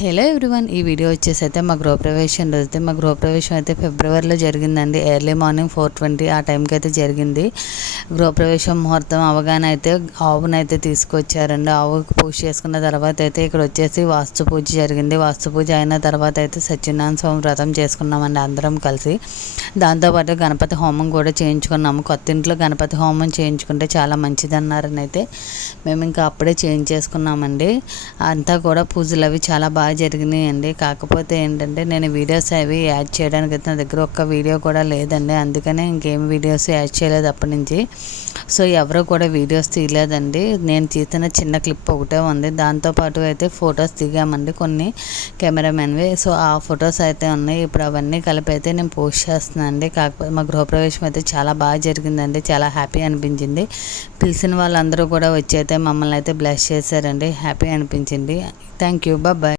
Hello everyone, ఈ video వచ్చేసి అయితే మా గృహప్రవేశం రోజు అయితే మా గృహప్రవేశం అయితే ఫిబ్రవరిలో జరిగిందండి. ఎర్లీ మార్నింగ్ 4:20 ఆ టైంకి అయితే జరిగింది. గృహప్రవేశం ముహూర్తం అవగానే అయితే ఆవునైతే తీసుకొచ్చారండి. ఆవుకు పూజ చేసుకున్న తర్వాత అయితే ఇక్కడ వచ్చేసి వాస్తు పూజ జరిగింది. వాస్తు పూజ అయిన తర్వాత అయితే సత్యనారాయణ స్వామి వ్రతం చేసుకున్నామండి అందరం కలిసి. దాంతోపాటు గణపతి హోమం కూడా చేయించుకున్నాము. కొత్త ఇంట్లో గణపతి హోమం చేయించుకుంటే చాలా మంచిదన్నారని అయితే మేము ఇంకా అప్పుడే చేయించేసుకున్నామండి. అంతా కూడా పూజలు అవి చాలా బాగా జరిగినాయండి. కాకపోతే ఏంటంటే నేను వీడియోస్ అవి యాడ్ చేయడానికి అయితే నా దగ్గర ఒక్క వీడియో కూడా లేదండి. అందుకనే ఇంకేం వీడియోస్ యాడ్ చేయలేదు అప్పటి నుంచి. సో ఎవరు కూడా వీడియోస్ తీయలేదండి. నేను తీసిన చిన్న క్లిప్ ఒకటే ఉంది. దాంతోపాటు అయితే ఫొటోస్ దిగామండి కొన్ని కెమెరామెన్వి. సో ఆ ఫొటోస్ అయితే ఉన్నాయి. ఇప్పుడు అవన్నీ కలిపి అయితే నేను పోస్ట్ చేస్తున్నాను అండి. కాకపోతే మా గృహప్రవేశం అయితే చాలా బాగా జరిగిందండి. చాలా హ్యాపీ అనిపించింది. పిలిచిన వాళ్ళందరూ కూడా వచ్చి అయితే మమ్మల్ని అయితే బ్లెస్ చేశారండి. హ్యాపీ అనిపించింది. Thank you. బాయ్.